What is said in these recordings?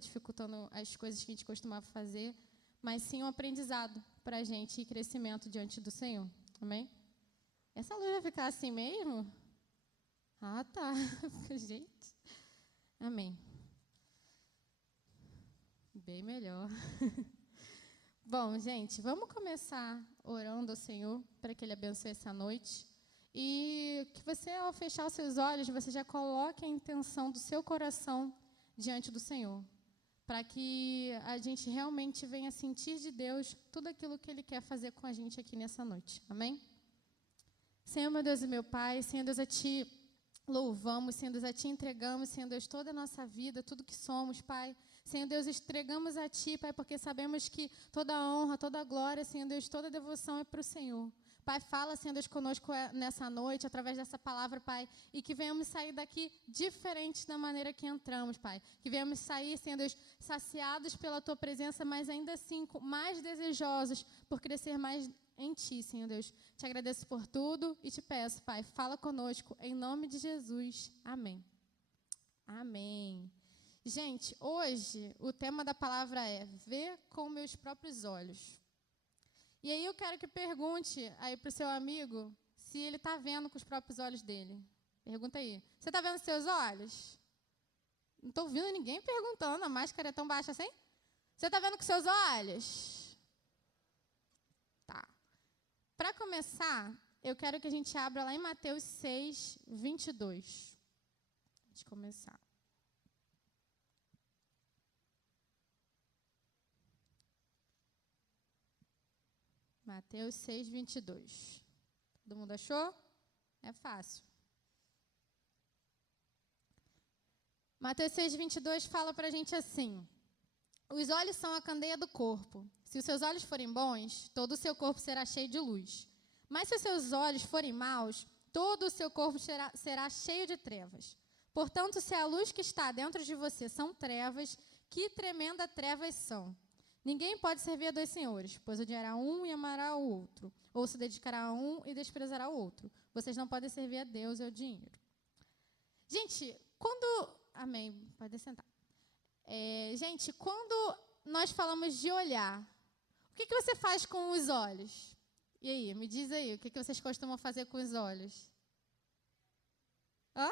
dificultando as coisas que a gente costumava fazer, mas sim um aprendizado para a gente e crescimento diante do Senhor. Amém? Essa luz vai ficar assim mesmo? Ah, tá. Gente. Amém. Bem melhor. Bom, gente, vamos começar orando ao Senhor para que Ele abençoe essa noite. E que você, ao fechar os seus olhos, você já coloque a intenção do seu coração diante do Senhor, para que a gente realmente venha sentir de Deus tudo aquilo que Ele quer fazer com a gente aqui nessa noite. Amém? Senhor, meu Deus e meu Pai, Senhor Deus, a Ti louvamos, Senhor Deus, a Ti entregamos, Senhor Deus, toda a nossa vida, tudo que somos, Pai. Senhor Deus, entregamos a Ti, Pai, porque sabemos que toda a honra, toda a glória, Senhor Deus, toda a devoção é para o Senhor. Pai, fala, Senhor Deus, conosco nessa noite, através dessa palavra, Pai, e que venhamos sair daqui diferentes da maneira que entramos, Pai. Que venhamos sair, Senhor Deus, saciados pela Tua presença, mas ainda assim mais desejosos por crescer mais em Ti, Senhor Deus. Te agradeço por tudo e te peço, Pai, fala conosco, em nome de Jesus. Amém. Amém. Gente, hoje o tema da palavra é ver com meus próprios olhos. E aí eu quero que pergunte aí para o seu amigo se ele está vendo com os próprios olhos dele. Pergunta aí. Você está vendo seus olhos? Não estou ouvindo ninguém perguntando, a máscara é tão baixa assim? Você está vendo com seus olhos? Tá. Para começar, eu quero que a gente abra lá em Mateus 6, 22. Antes de começar. Mateus 6, 22. Todo mundo achou? É fácil. Mateus 6, 22 fala para a gente assim: os olhos são a candeia do corpo. Se os seus olhos forem bons, todo o seu corpo será cheio de luz. Mas se os seus olhos forem maus, todo o seu corpo será cheio de trevas. Portanto, se a luz que está dentro de você são trevas, que tremenda trevas são. Ninguém pode servir a dois senhores, pois odiará um e amará o outro, ou se dedicará a um e desprezará o outro. Vocês não podem servir a Deus e ao dinheiro. Gente, quando... Amém, pode sentar. Gente, quando nós falamos de olhar, o que você faz com os olhos? E aí, me diz aí, o que vocês costumam fazer com os olhos? Hã?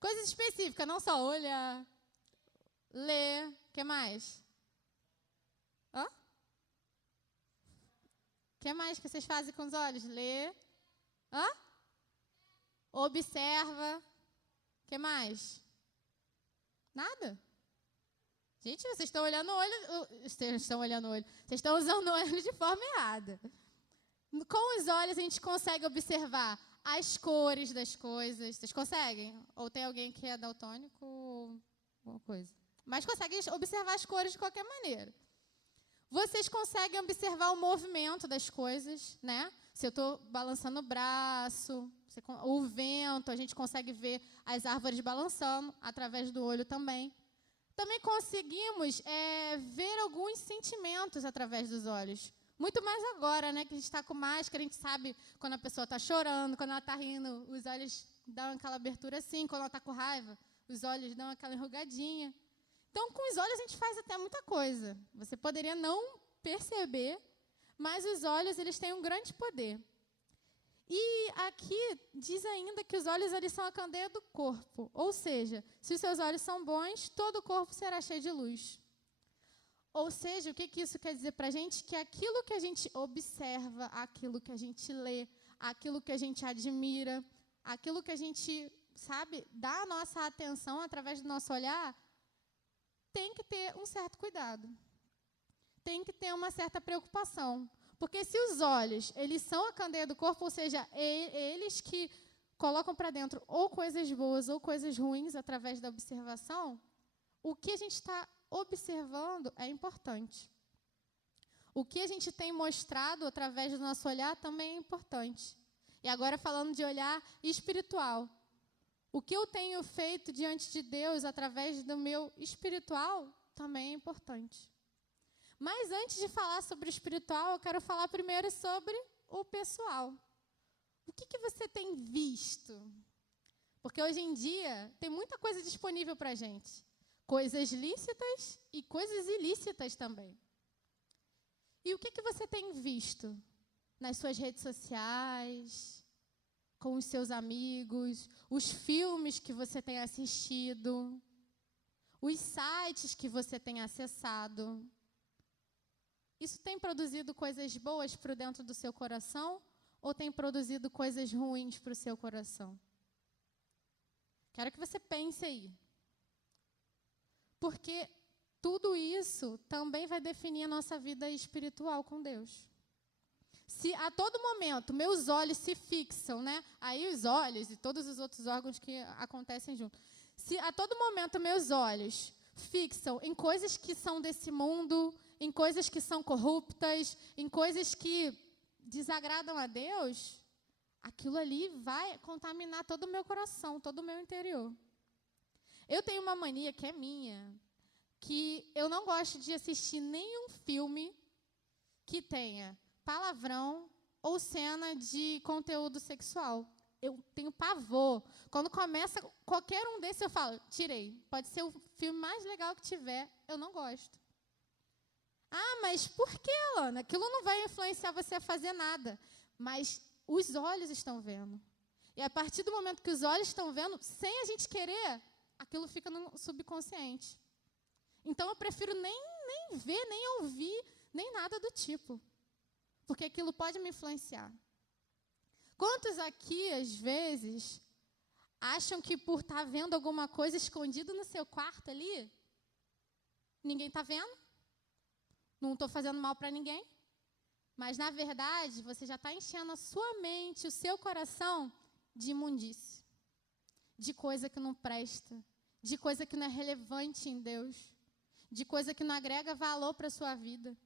Coisas específicas, não só olhar, ler, o que mais? Hã? O que mais que vocês fazem com os olhos? Lê. Hã? Observa. O que mais? Nada? Gente, vocês estão olhando o olho. Vocês estão olhando o olho. Vocês estão usando o olho de forma errada. Com os olhos a gente consegue observar as cores das coisas. Vocês conseguem? Ou tem alguém que é daltônico ou alguma coisa? Mas conseguem observar as cores de qualquer maneira. Vocês conseguem observar o movimento das coisas, né? Se eu estou balançando o braço, o vento, a gente consegue ver as árvores balançando através do olho também. Também conseguimos ver alguns sentimentos através dos olhos. Muito mais agora, né? Que a gente está com máscara, a gente sabe quando a pessoa está chorando, quando ela está rindo, os olhos dão aquela abertura assim, quando ela está com raiva, os olhos dão aquela enrugadinha. Então, com os olhos a gente faz até muita coisa. Você poderia não perceber, mas os olhos eles têm um grande poder. E aqui diz ainda que os olhos eles são a candeia do corpo. Ou seja, se os seus olhos são bons, todo o corpo será cheio de luz. Ou seja, o que isso quer dizer para a gente? Que aquilo que a gente observa, aquilo que a gente lê, aquilo que a gente admira, aquilo que a gente, sabe, dá a nossa atenção através do nosso olhar, tem que ter um certo cuidado. Tem que ter uma certa preocupação. Porque se os olhos, eles são a candeia do corpo, ou seja, eles que colocam para dentro ou coisas boas ou coisas ruins através da observação, o que a gente está observando é importante. O que a gente tem mostrado através do nosso olhar também é importante. E agora falando de olhar espiritual. O que eu tenho feito diante de Deus através do meu espiritual também é importante. Mas antes de falar sobre o espiritual, eu quero falar primeiro sobre o pessoal. O que você tem visto? Porque hoje em dia tem muita coisa disponível para a gente. coisas lícitas e coisas ilícitas também. E o que você tem visto nas suas redes sociais, com os seus amigos, os filmes que você tem assistido, os sites que você tem acessado? Isso tem produzido coisas boas para dentro do seu coração ou tem produzido coisas ruins para o seu coração? Quero que você pense aí. Porque tudo isso também vai definir a nossa vida espiritual com Deus. Se a todo momento meus olhos se fixam, né? Aí os olhos e todos os outros órgãos que acontecem junto. Se a todo momento meus olhos fixam em coisas que são desse mundo, em coisas que são corruptas, em coisas que desagradam a Deus, aquilo ali vai contaminar todo o meu coração, todo o meu interior. Eu tenho uma mania que é minha, que eu não gosto de assistir nenhum filme que tenha palavrão ou cena de conteúdo sexual. Eu tenho pavor. Quando começa qualquer um desses, eu falo, tirei. Pode ser o filme mais legal que tiver, eu não gosto. Ah, mas por que, Alana? Aquilo não vai influenciar você a fazer nada. Mas os olhos estão vendo. E a partir do momento que os olhos estão vendo, sem a gente querer, aquilo fica no subconsciente. Então, eu prefiro nem ver, nem ouvir, nem nada do tipo. Porque aquilo pode me influenciar. Quantos aqui, às vezes, acham que por estar vendo alguma coisa escondida no seu quarto ali, ninguém está vendo? Não estou fazendo mal para ninguém? Mas, na verdade, você já está enchendo a sua mente, o seu coração, de imundície. De coisa que não presta. De coisa que não é relevante em Deus. De coisa que não agrega valor para a sua vida.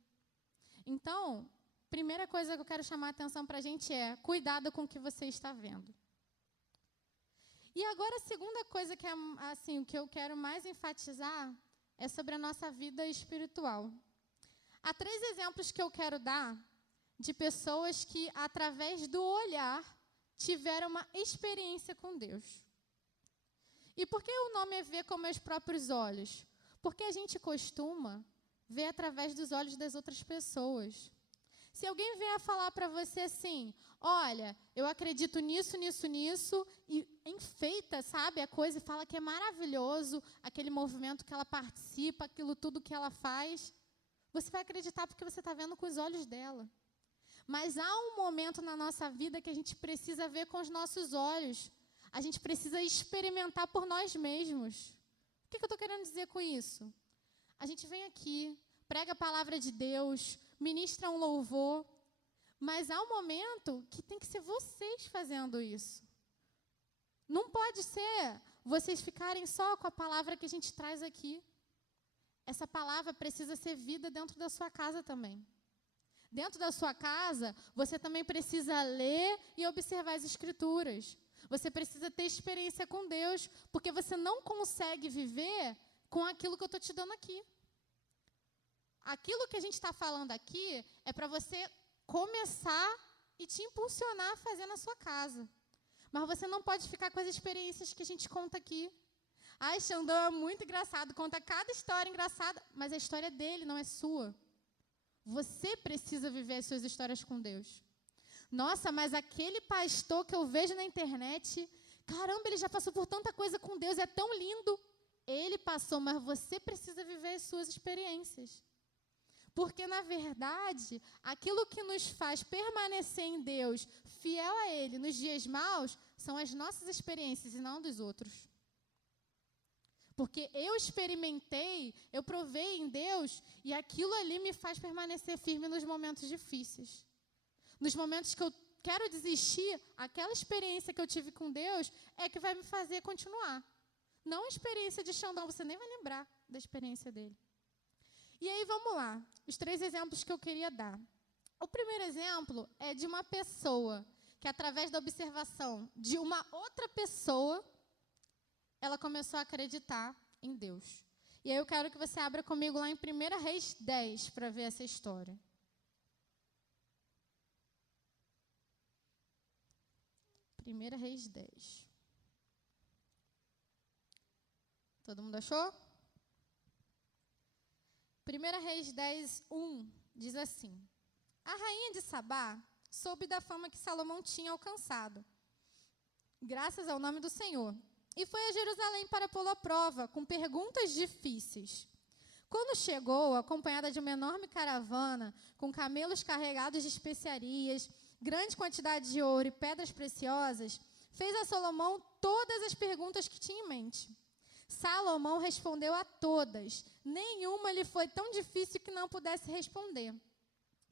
Então, primeira coisa que eu quero chamar a atenção para a gente é cuidado com o que você está vendo. E agora a segunda coisa que é assim, o que eu quero mais enfatizar é sobre a nossa vida espiritual. Há 3 exemplos que eu quero dar de pessoas que, através do olhar, tiveram uma experiência com Deus. E por que o nome é ver com meus próprios olhos? Porque a gente costuma ver através dos olhos das outras pessoas. Se alguém vier a falar para você assim, olha, eu acredito nisso, nisso, nisso, e enfeita, sabe, a coisa e fala que é maravilhoso, aquele movimento que ela participa, aquilo tudo que ela faz, você vai acreditar porque você está vendo com os olhos dela. Mas há um momento na nossa vida que a gente precisa ver com os nossos olhos. A gente precisa experimentar por nós mesmos. O que eu estou querendo dizer com isso? A gente vem aqui, prega a palavra de Deus, ministra um louvor, mas há um momento que tem que ser vocês fazendo isso. Não pode ser vocês ficarem só com a palavra que a gente traz aqui. Essa palavra precisa ser vida dentro da sua casa também. Dentro da sua casa, você também precisa ler e observar as Escrituras. Você precisa ter experiência com Deus, porque você não consegue viver com aquilo que eu estou te dando aqui. Aquilo que a gente está falando aqui é para você começar e te impulsionar a fazer na sua casa. Mas você não pode ficar com as experiências que a gente conta aqui. Ai, Xandão é muito engraçado, conta cada história engraçada, mas a história dele não é sua. Você precisa viver as suas histórias com Deus. Nossa, mas aquele pastor que eu vejo na internet, caramba, ele já passou por tanta coisa com Deus, é tão lindo. Ele passou, mas você precisa viver as suas experiências. Porque, na verdade, aquilo que nos faz permanecer em Deus, fiel a Ele, nos dias maus, são as nossas experiências e não dos outros. Porque eu experimentei, eu provei em Deus, e aquilo ali me faz permanecer firme nos momentos difíceis. Nos momentos que eu quero desistir, aquela experiência que eu tive com Deus é que vai me fazer continuar. Não a experiência de Xandão, você nem vai lembrar da experiência dele. E aí, vamos lá. Os 3 exemplos que eu queria dar. O primeiro exemplo é de uma pessoa que, através da observação de uma outra pessoa, ela começou a acreditar em Deus. E aí eu quero que você abra comigo lá em 1 Reis 10 para ver essa história. 1 Reis 10. Todo mundo achou? 1 Reis 10, 1 diz assim: a rainha de Sabá soube da fama que Salomão tinha alcançado, graças ao nome do Senhor, e foi a Jerusalém para pô-lo à prova, com perguntas difíceis. Quando chegou, acompanhada de uma enorme caravana, com camelos carregados de especiarias, grande quantidade de ouro e pedras preciosas, fez a Salomão todas as perguntas que tinha em mente. Salomão respondeu a todas, nenhuma lhe foi tão difícil que não pudesse responder.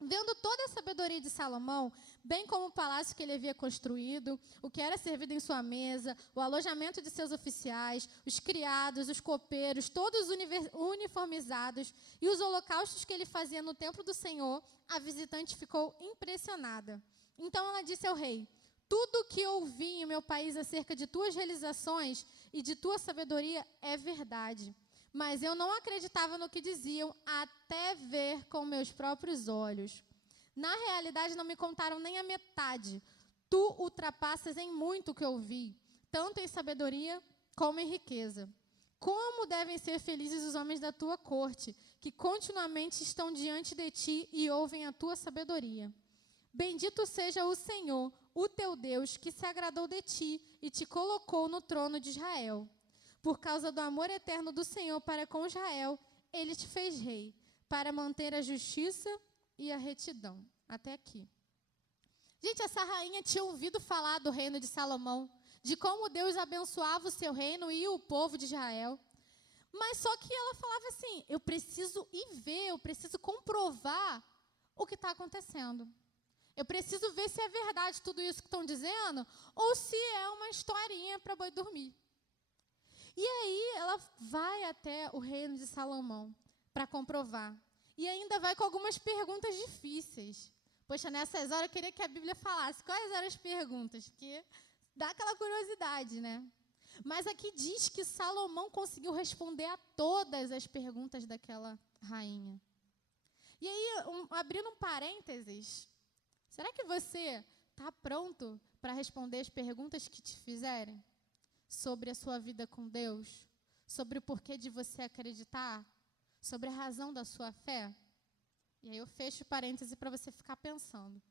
Vendo toda a sabedoria de Salomão, bem como o palácio que ele havia construído, o que era servido em sua mesa, o alojamento de seus oficiais, os criados, os copeiros, todos uniformizados, e os holocaustos que ele fazia no templo do Senhor, a visitante ficou impressionada. Então ela disse ao rei: tudo o que ouvi em meu país acerca de tuas realizações e de tua sabedoria é verdade. Mas eu não acreditava no que diziam até ver com meus próprios olhos. Na realidade, não me contaram nem a metade. Tu ultrapassas em muito o que ouvi, tanto em sabedoria como em riqueza. Como devem ser felizes os homens da tua corte, que continuamente estão diante de ti e ouvem a tua sabedoria. Bendito seja o Senhor, o teu Deus, que se agradou de ti e te colocou no trono de Israel. Por causa do amor eterno do Senhor para com Israel, ele te fez rei, para manter a justiça e a retidão. Até aqui. Gente, essa rainha tinha ouvido falar do reino de Salomão, de como Deus abençoava o seu reino e o povo de Israel. Mas só que ela falava assim: eu preciso ir ver, eu preciso comprovar o que está acontecendo. Eu preciso ver se é verdade tudo isso que estão dizendo ou se é uma historinha para boi dormir. E aí ela vai até o reino de Salomão para comprovar. E ainda vai com algumas perguntas difíceis. Poxa, nessas horas eu queria que a Bíblia falasse quais eram as perguntas, porque dá aquela curiosidade, né? Mas aqui diz que Salomão conseguiu responder a todas as perguntas daquela rainha. E aí, abrindo um parênteses, será que você está pronto para responder as perguntas que te fizerem? Sobre a sua vida com Deus, sobre o porquê de você acreditar, sobre a razão da sua fé. E aí eu fecho parêntese para você ficar pensando.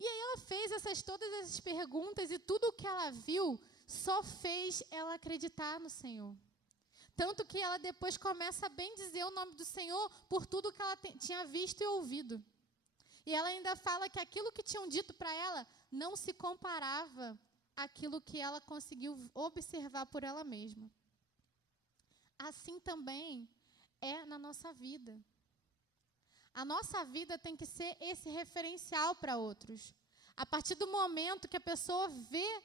E aí ela fez todas essas perguntas e tudo o que ela viu só fez ela acreditar no Senhor. Tanto que ela depois começa a bem dizer o nome do Senhor por tudo que ela tinha visto e ouvido. E ela ainda fala que aquilo que tinham dito para ela não se comparava aquilo que ela conseguiu observar por ela mesma. Assim também é na nossa vida. A nossa vida tem que ser esse referencial para outros. A partir do momento que a pessoa vê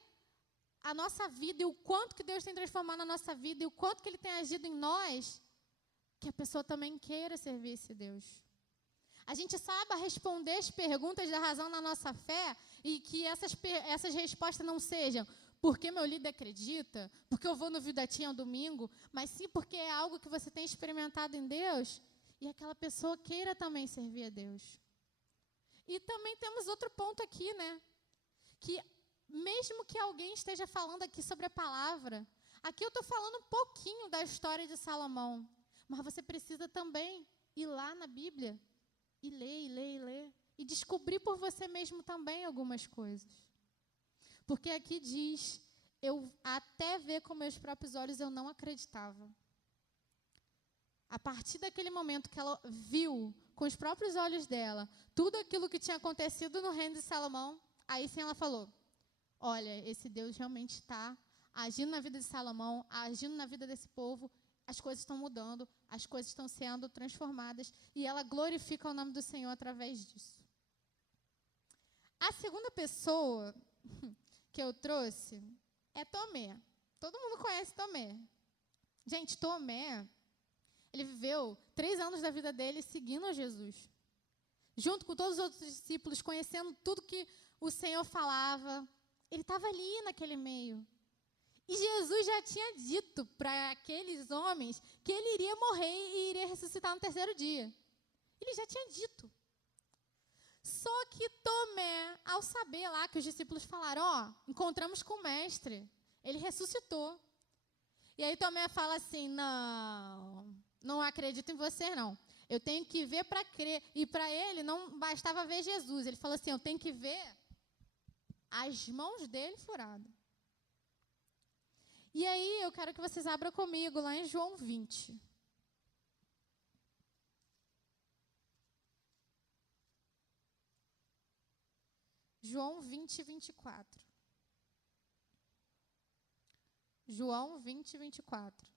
a nossa vida e o quanto que Deus tem transformado na nossa vida e o quanto que Ele tem agido em nós, que a pessoa também queira servir esse Deus. A gente saiba responder as perguntas da razão na nossa fé e que essas respostas não sejam porque meu líder acredita, porque eu vou no Vidatinha ao domingo, mas sim porque é algo que você tem experimentado em Deus e aquela pessoa queira também servir a Deus. E também temos outro ponto aqui, né? Que mesmo que alguém esteja falando aqui sobre a palavra, aqui eu estou falando um pouquinho da história de Salomão, mas você precisa também ir lá na Bíblia e ler, e descobrir por você mesmo também algumas coisas. Porque aqui diz, eu até ver com meus próprios olhos eu não acreditava. A partir daquele momento que ela viu com os próprios olhos dela tudo aquilo que tinha acontecido no reino de Salomão, aí sim ela falou: olha, esse Deus realmente está agindo na vida de Salomão, agindo na vida desse povo, as coisas estão mudando, as coisas estão sendo transformadas, e ela glorifica o nome do Senhor através disso. A segunda pessoa que eu trouxe é Tomé. Todo mundo conhece Tomé. Gente, Tomé, ele viveu 3 anos da vida dele seguindo a Jesus. Junto com todos os outros discípulos, conhecendo tudo que o Senhor falava. Ele estava ali naquele meio. E Jesus já tinha dito para aqueles homens que ele iria morrer e iria ressuscitar no 3º dia. Ele já tinha dito. Só que Tomé, ao saber lá que os discípulos falaram, encontramos com o mestre, ele ressuscitou. E aí Tomé fala assim, não, não acredito em você, não. Eu tenho que ver para crer. E para ele não bastava ver Jesus. Ele falou assim, eu tenho que ver as mãos dele furadas. E aí, eu quero que vocês abram comigo lá em João 20. João 20, 24. João 20, 24.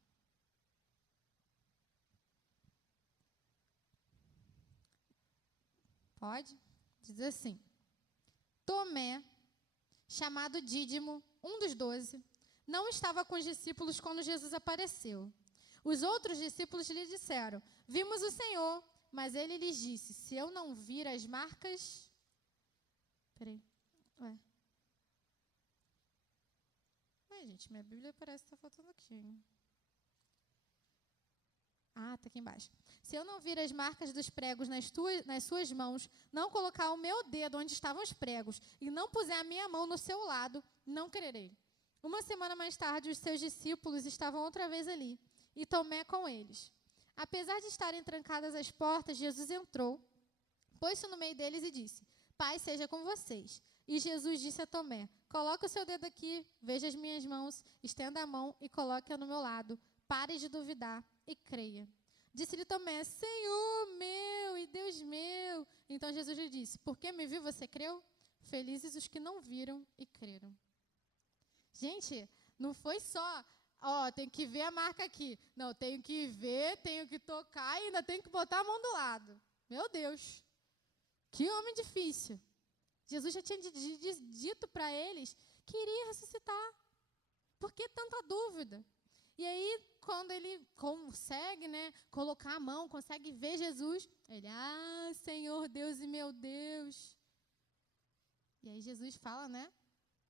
Pode? Diz assim. Tomé, chamado Dídimo, um dos 12, não estava com os discípulos quando Jesus apareceu. Os outros discípulos lhe disseram, vimos o Senhor, mas ele lhes disse, se eu não vir as marcas... Peraí. Ué, gente, minha Bíblia parece que está faltando aqui. Hein? Ah, está aqui embaixo. Se eu não vir as marcas dos pregos nas suas mãos, não colocar o meu dedo onde estavam os pregos e não puser a minha mão no seu lado, não crerei. Uma semana mais tarde, os seus discípulos estavam outra vez ali, e Tomé com eles. Apesar de estarem trancadas as portas, Jesus entrou, pôs-se no meio deles e disse, Pai seja com vocês. E Jesus disse a Tomé, coloque o seu dedo aqui, veja as minhas mãos, estenda a mão e coloque-a no meu lado. Pare de duvidar e creia. Disse-lhe Tomé, Senhor meu e Deus meu. Então Jesus lhe disse, porque me viu, você creu? Felizes os que não viram e creram. Gente, não foi só, tenho que ver a marca aqui. Não, tenho que ver, tenho que tocar e ainda tenho que botar a mão do lado. Meu Deus, que homem difícil. Jesus já tinha dito para eles que iria ressuscitar. Por que tanta dúvida? E aí, quando ele consegue, colocar a mão, consegue ver Jesus, ele, Senhor Deus e meu Deus. E aí Jesus fala,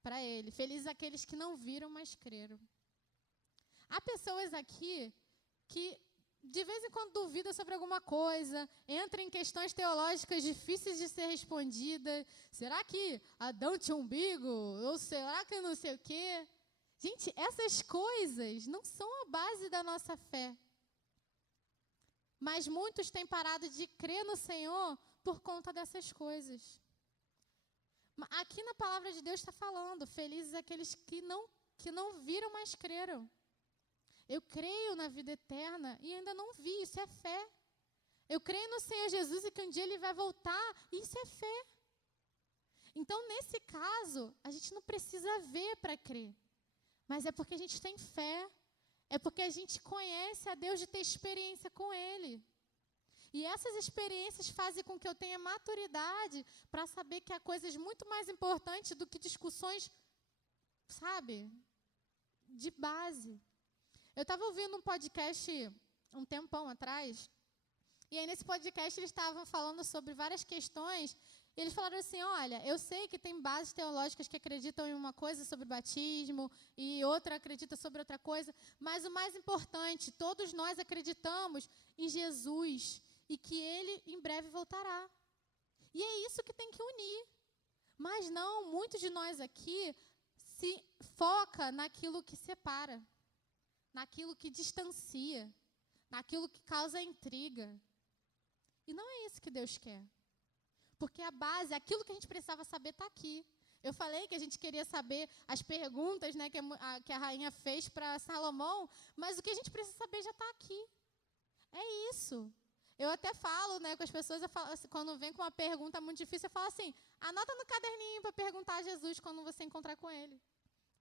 para ele, felizes aqueles que não viram, mas creram. Há pessoas aqui que de vez em quando duvida sobre alguma coisa, entra em questões teológicas difíceis de ser respondidas. Será que Adão tinha umbigo? Ou será que não sei o quê? Gente, essas coisas não são a base da nossa fé. Mas muitos têm parado de crer no Senhor por conta dessas coisas. Aqui na palavra de Deus está falando, felizes aqueles que não viram, mas creram. Eu creio na vida eterna e ainda não vi, isso é fé. Eu creio no Senhor Jesus e que um dia Ele vai voltar, isso é fé. Então, nesse caso, a gente não precisa ver para crer. Mas é porque a gente tem fé. É porque a gente conhece a Deus de ter experiência com Ele. E essas experiências fazem com que eu tenha maturidade para saber que há coisas muito mais importantes do que discussões, de base. Eu estava ouvindo um podcast um tempão atrás, e aí nesse podcast eles estavam falando sobre várias questões, e eles falaram assim, olha, eu sei que tem bases teológicas que acreditam em uma coisa sobre batismo, e outra acredita sobre outra coisa, mas o mais importante, todos nós acreditamos em Jesus, e que Ele em breve voltará. E é isso que tem que unir. Mas não, muitos de nós aqui se foca naquilo que separa, naquilo que distancia, naquilo que causa intriga. E não é isso que Deus quer. Porque a base, aquilo que a gente precisava saber está aqui. Eu falei que a gente queria saber as perguntas que a rainha fez para Salomão, mas o que a gente precisa saber já está aqui. É isso. Eu até falo com as pessoas, quando vem com uma pergunta muito difícil, eu falo assim, anota no caderninho para perguntar a Jesus quando você encontrar com Ele.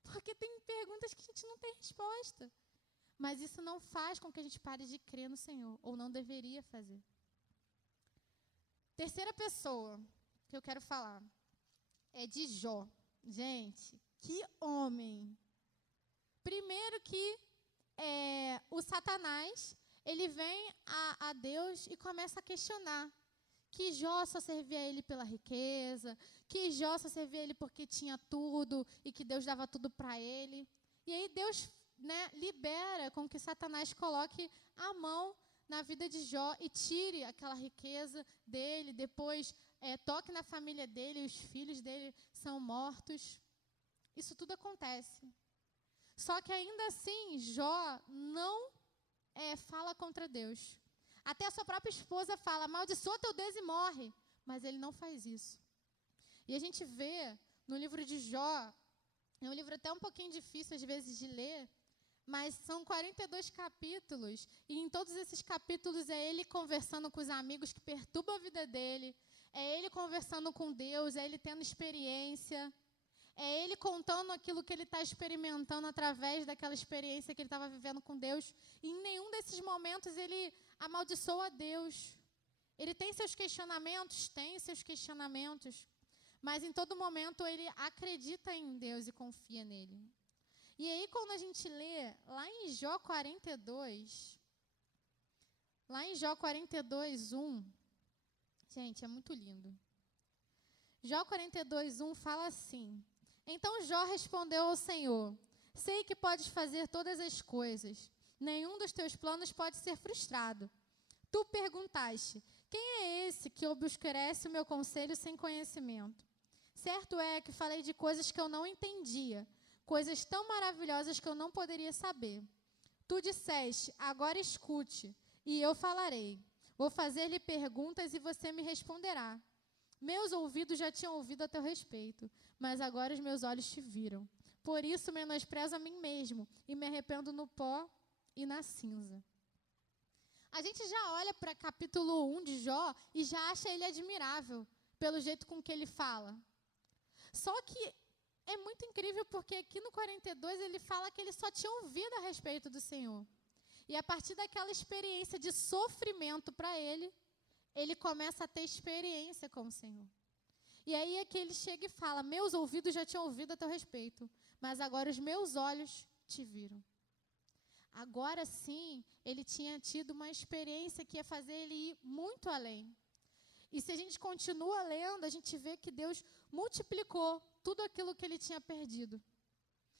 Porque tem perguntas que a gente não tem resposta. Mas isso não faz com que a gente pare de crer no Senhor, ou não deveria fazer. Terceira pessoa que eu quero falar é de Jó. Gente, que homem! Primeiro que o Satanás, ele vem a Deus e começa a questionar que Jó só servia a ele pela riqueza, que Jó só servia a ele porque tinha tudo e que Deus dava tudo para ele. E aí Deus libera com que Satanás coloque a mão na vida de Jó e tire aquela riqueza dele, depois toque na família dele, os filhos dele são mortos. Isso tudo acontece. Só que ainda assim, Jó não fala contra Deus. Até a sua própria esposa fala, amaldiçoa teu Deus e morre. Mas ele não faz isso. E a gente vê no livro de Jó, é um livro até um pouquinho difícil às vezes de ler, mas são 42 capítulos, e em todos esses capítulos é ele conversando com os amigos que perturbam a vida dele, é ele conversando com Deus, é ele tendo experiência, é ele contando aquilo que ele está experimentando através daquela experiência que ele estava vivendo com Deus. E em nenhum desses momentos ele amaldiçoa Deus. Ele tem seus questionamentos, mas em todo momento ele acredita em Deus e confia nele. E aí quando a gente lê lá em Jó 42, 1, gente, é muito lindo. Jó 42, 1 fala assim: Então Jó respondeu ao Senhor, sei que podes fazer todas as coisas, nenhum dos teus planos pode ser frustrado. Tu perguntaste, quem é esse que obscurece o meu conselho sem conhecimento? Certo é que falei de coisas que eu não entendia, coisas tão maravilhosas que eu não poderia saber. Tu disseste, agora escute, e eu falarei. Vou fazer-lhe perguntas e você me responderá. Meus ouvidos já tinham ouvido a teu respeito, mas agora os meus olhos te viram. Por isso menosprezo a mim mesmo e me arrependo no pó e na cinza. A gente já olha para capítulo 1 de Jó e já acha ele admirável, pelo jeito com que ele fala. Só que é muito incrível porque aqui no 42 ele fala que ele só tinha ouvido a respeito do Senhor. E a partir daquela experiência de sofrimento para ele, ele começa a ter experiência com o Senhor. E aí é que ele chega e fala, meus ouvidos já tinham ouvido a teu respeito, mas agora os meus olhos te viram. Agora sim, ele tinha tido uma experiência que ia fazer ele ir muito além. E se a gente continua lendo, a gente vê que Deus multiplicou tudo aquilo que ele tinha perdido.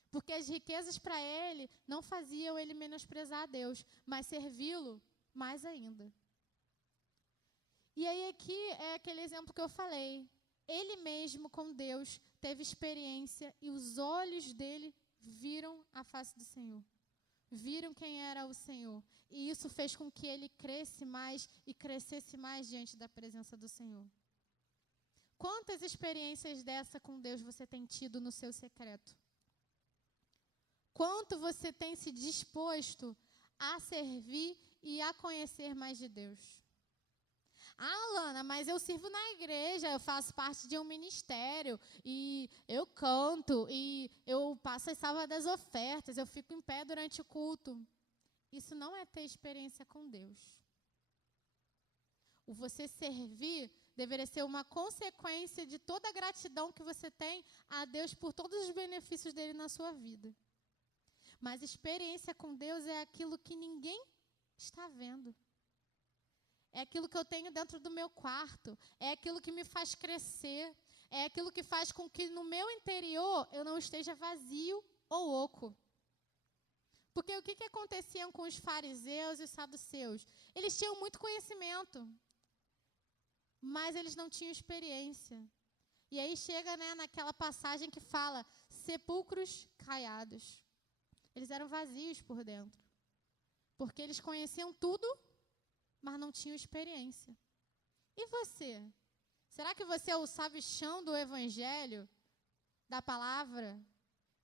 Porque as riquezas para ele não faziam ele menosprezar a Deus, mas servi-lo mais ainda. E aí aqui é aquele exemplo que eu falei. Ele mesmo com Deus teve experiência e os olhos dele viram a face do Senhor. Viram quem era o Senhor. E isso fez com que ele crescesse mais e crescesse mais diante da presença do Senhor. Quantas experiências dessa com Deus você tem tido no seu secreto? Quanto você tem se disposto a servir e a conhecer mais de Deus? Ah, Lana, mas eu sirvo na igreja, eu faço parte de um ministério, e eu canto, e eu passo as salvas das ofertas, eu fico em pé durante o culto. Isso não é ter experiência com Deus. O você servir deveria ser uma consequência de toda a gratidão que você tem a Deus por todos os benefícios dele na sua vida. Mas experiência com Deus é aquilo que ninguém está vendo. É aquilo que eu tenho dentro do meu quarto. É aquilo que me faz crescer. É aquilo que faz com que no meu interior eu não esteja vazio ou oco. Porque o que acontecia com os fariseus e os saduceus? Eles tinham muito conhecimento, mas eles não tinham experiência. E aí chega, naquela passagem que fala, sepulcros caiados. Eles eram vazios por dentro. Porque eles conheciam tudo, mas não tinham experiência. E você? Será que você é o sabichão do evangelho, da palavra?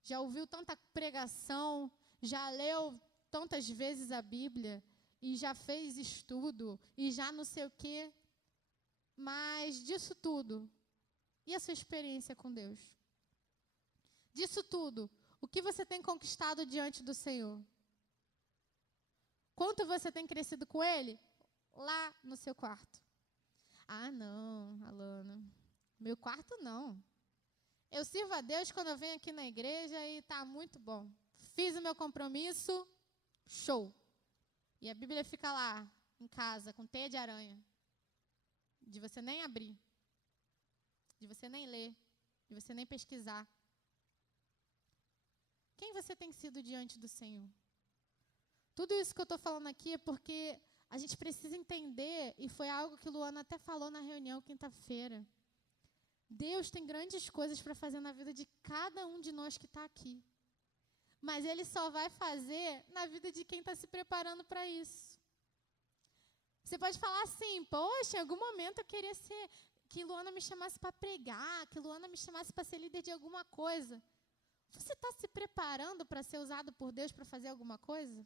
Já ouviu tanta pregação, já leu tantas vezes a Bíblia, e já fez estudo, e já não sei o quê. Mas disso tudo, e a sua experiência com Deus? Disso tudo, o que você tem conquistado diante do Senhor? Quanto você tem crescido com Ele? Lá no seu quarto. Ah, não, Alana, meu quarto não. Eu sirvo a Deus quando eu venho aqui na igreja e está muito bom. Fiz o meu compromisso, show. E a Bíblia fica lá, em casa, com teia de aranha. De você nem abrir. De você nem ler. De você nem pesquisar. Quem você tem sido diante do Senhor? Tudo isso que eu estou falando aqui é porque a gente precisa entender, e foi algo que Luana até falou na reunião quinta-feira. Deus tem grandes coisas para fazer na vida de cada um de nós que está aqui. Mas Ele só vai fazer na vida de quem está se preparando para isso. Você pode falar assim, poxa, em algum momento eu queria que Luana me chamasse para pregar, que Luana me chamasse para ser líder de alguma coisa. Você está se preparando para ser usado por Deus para fazer alguma coisa?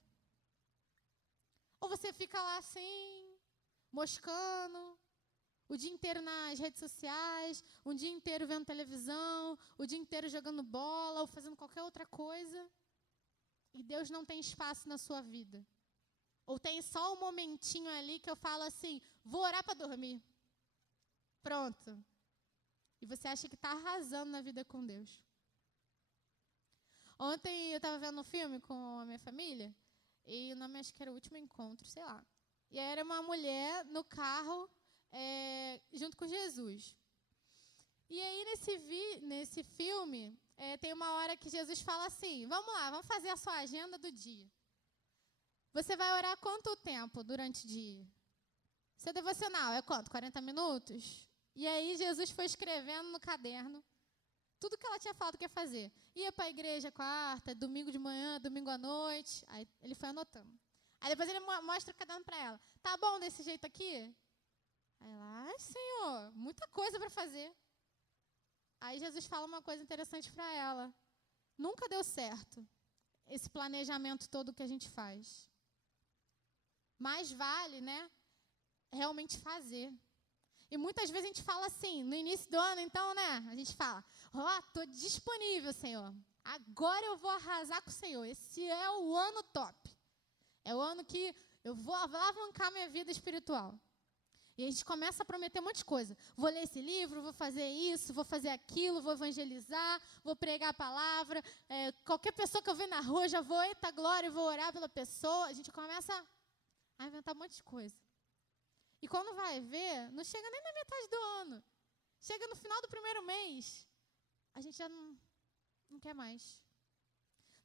Ou você fica lá assim, moscando, o dia inteiro nas redes sociais, um dia inteiro vendo televisão, o dia inteiro jogando bola ou fazendo qualquer outra coisa, e Deus não tem espaço na sua vida? Ou tem só um momentinho ali que eu falo assim, vou orar para dormir. Pronto. E você acha que está arrasando na vida com Deus. Ontem eu estava vendo um filme com a minha família, e o nome acho que era O Último Encontro, sei lá. E aí era uma mulher no carro, junto com Jesus. E aí nesse filme, tem uma hora que Jesus fala assim, vamos lá, vamos fazer a sua agenda do dia. Você vai orar quanto tempo durante o dia? Seu devocional é quanto? 40 minutos? E aí Jesus foi escrevendo no caderno tudo que ela tinha falado que ia fazer. Ia para a igreja quarta, domingo de manhã, domingo à noite. Aí ele foi anotando. Aí depois ele mostra o caderno para ela. Tá bom desse jeito aqui? Aí ela, ai, Senhor, muita coisa para fazer. Aí Jesus fala uma coisa interessante para ela. Nunca deu certo esse planejamento todo que a gente faz. Mais vale, né, realmente fazer. E muitas vezes a gente fala assim, no início do ano, então, né, a gente fala, estou disponível, Senhor. Agora eu vou arrasar com o Senhor. Esse é o ano top. É o ano que eu vou alavancar minha vida espiritual. E a gente começa a prometer um monte de coisa. Vou ler esse livro, vou fazer isso, vou fazer aquilo, vou evangelizar, vou pregar a palavra. Qualquer pessoa que eu ver na rua, já vou, eita glória, vou orar pela pessoa. A gente começa a inventar um monte de coisa. E quando vai ver, não chega nem na metade do ano. Chega no final do primeiro mês, a gente já não quer mais.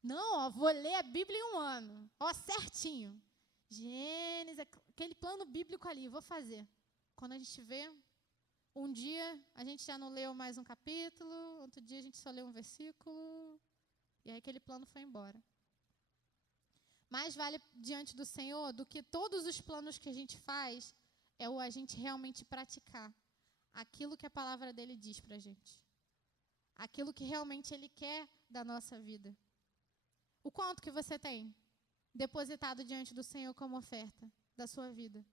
Não, vou ler a Bíblia em um ano. Certinho. Gênesis, aquele plano bíblico ali, vou fazer. Quando a gente vê, um dia a gente já não leu mais um capítulo, outro dia a gente só leu um versículo, e aí aquele plano foi embora. Mais vale diante do Senhor do que todos os planos que a gente faz, é o a gente realmente praticar aquilo que a palavra dele diz para a gente. Aquilo que realmente ele quer da nossa vida. O quanto que você tem depositado diante do Senhor como oferta da sua vida?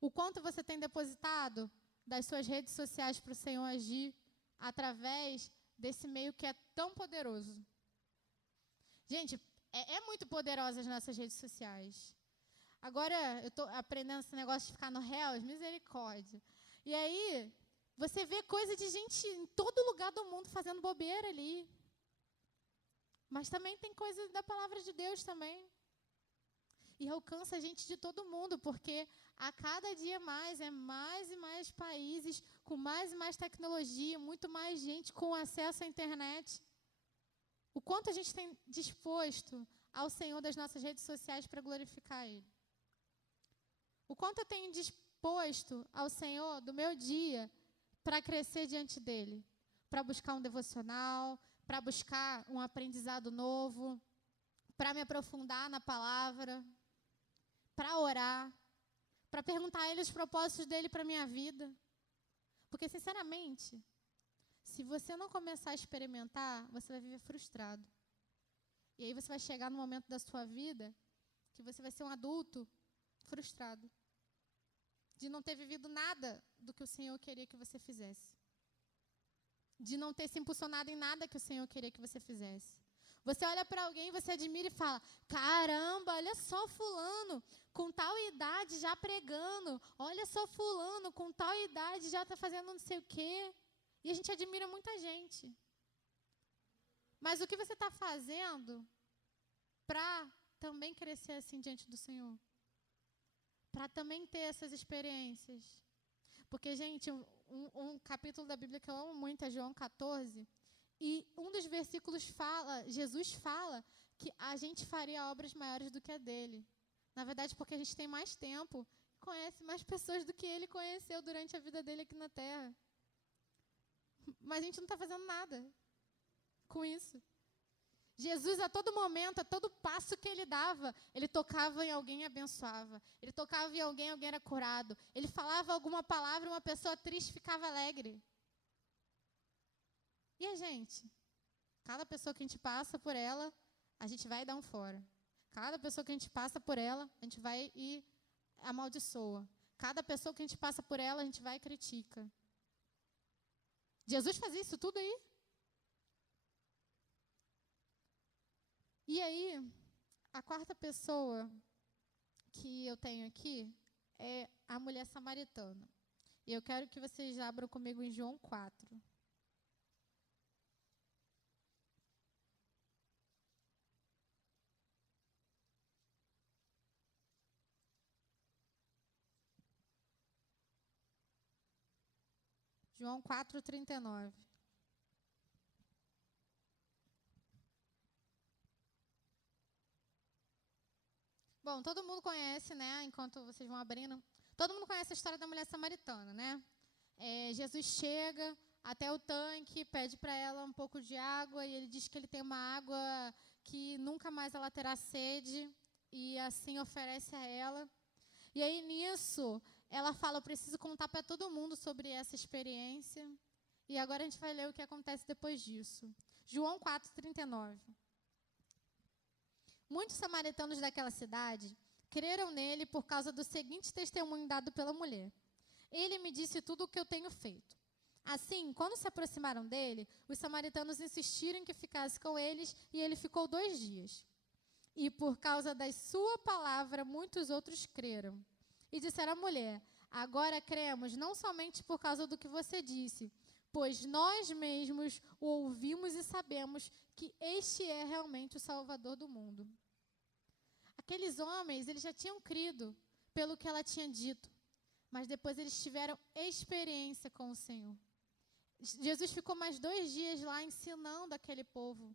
O quanto você tem depositado das suas redes sociais para o Senhor agir através desse meio que é tão poderoso? Gente, é muito poderosa as nossas redes sociais. Agora, eu estou aprendendo esse negócio de ficar no Reels, misericórdia. E aí, você vê coisa de gente em todo lugar do mundo fazendo bobeira ali. Mas também tem coisa da palavra de Deus também. E alcança a gente de todo mundo, porque a cada dia mais, mais e mais países, com mais e mais tecnologia, muito mais gente com acesso à internet. O quanto a gente tem disposto ao Senhor das nossas redes sociais para glorificar Ele. O quanto eu tenho disposto ao Senhor do meu dia para crescer diante dEle. Para buscar um devocional, para buscar um aprendizado novo, para me aprofundar na palavra, para orar, para perguntar a Ele os propósitos dEle para a minha vida. Porque, sinceramente, se você não começar a experimentar, você vai viver frustrado. E aí você vai chegar no momento da sua vida que você vai ser um adulto frustrado. De não ter vivido nada do que o Senhor queria que você fizesse. De não ter se impulsionado em nada que o Senhor queria que você fizesse. Você olha para alguém, você admira e fala, caramba, olha só fulano, com tal idade já pregando. Olha só fulano, com tal idade já está fazendo não sei o quê. E a gente admira muita gente. Mas o que você está fazendo para também crescer assim diante do Senhor? Para também ter essas experiências. Porque, gente, um capítulo da Bíblia que eu amo muito é João 14. E um dos versículos fala, Jesus fala que a gente faria obras maiores do que a dele. Na verdade, porque a gente tem mais tempo, conhece mais pessoas do que ele conheceu durante a vida dele aqui na Terra. Mas a gente não está fazendo nada com isso. Jesus, a todo momento, a todo passo que ele dava, ele tocava em alguém e abençoava. Ele tocava em alguém, alguém era curado. Ele falava alguma palavra, uma pessoa triste ficava alegre. E a gente? Cada pessoa que a gente passa por ela, a gente vai dar um fora. Cada pessoa que a gente passa por ela, a gente vai e amaldiçoa. Cada pessoa que a gente passa por ela, a gente vai e critica. Jesus fazia isso tudo aí. E aí, a quarta pessoa que eu tenho aqui é a mulher samaritana. E eu quero que vocês abram comigo em João 4. João 4:39. Bom, todo mundo conhece, né? Enquanto vocês vão abrindo, todo mundo conhece a história da mulher samaritana, né? Jesus chega até o tanque, pede para ela um pouco de água e ele diz que ele tem uma água que nunca mais ela terá sede e assim oferece a ela. E aí nisso ela fala: eu preciso contar para todo mundo sobre essa experiência. E agora a gente vai ler o que acontece depois disso. João 4:39. Muitos samaritanos daquela cidade creram nele por causa do seguinte testemunho dado pela mulher: ele me disse tudo o que eu tenho feito. Assim, quando se aproximaram dele, os samaritanos insistiram em que ficasse com eles, e ele ficou 2 dias. E por causa da sua palavra, muitos outros creram. E disseram à mulher: agora cremos, não somente por causa do que você disse, pois nós mesmos o ouvimos e sabemos que este é realmente o Salvador do mundo. Aqueles homens, eles já tinham crido pelo que ela tinha dito, mas depois eles tiveram experiência com o Senhor. Jesus ficou mais 2 dias lá ensinando aquele povo.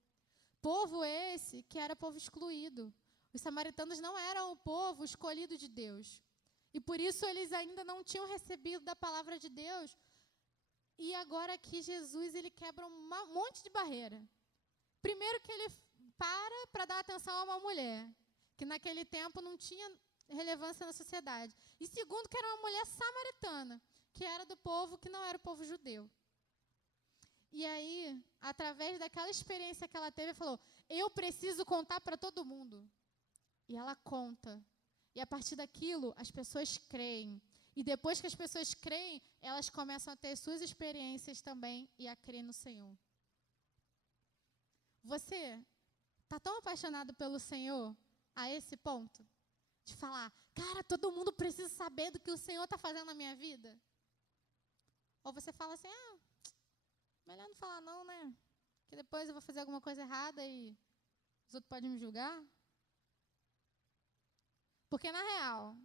Povo esse que era povo excluído. Os samaritanos não eram o povo escolhido de Deus. E por isso eles ainda não tinham recebido da palavra de Deus. E agora aqui Jesus, ele quebra um monte de barreira. Primeiro que ele para dar atenção a uma mulher, que naquele tempo não tinha relevância na sociedade. E segundo que era uma mulher samaritana, que era do povo que não era o povo judeu. E aí, através daquela experiência que ela teve, ela falou: eu preciso contar para todo mundo. E ela conta. E a partir daquilo, as pessoas creem. E depois que as pessoas creem, elas começam a ter suas experiências também e a crer no Senhor. Você está tão apaixonado pelo Senhor a esse ponto? De falar: cara, todo mundo precisa saber do que o Senhor está fazendo na minha vida? Ou você fala assim: melhor não falar não, né? Que depois eu vou fazer alguma coisa errada e os outros podem me julgar. Porque na real,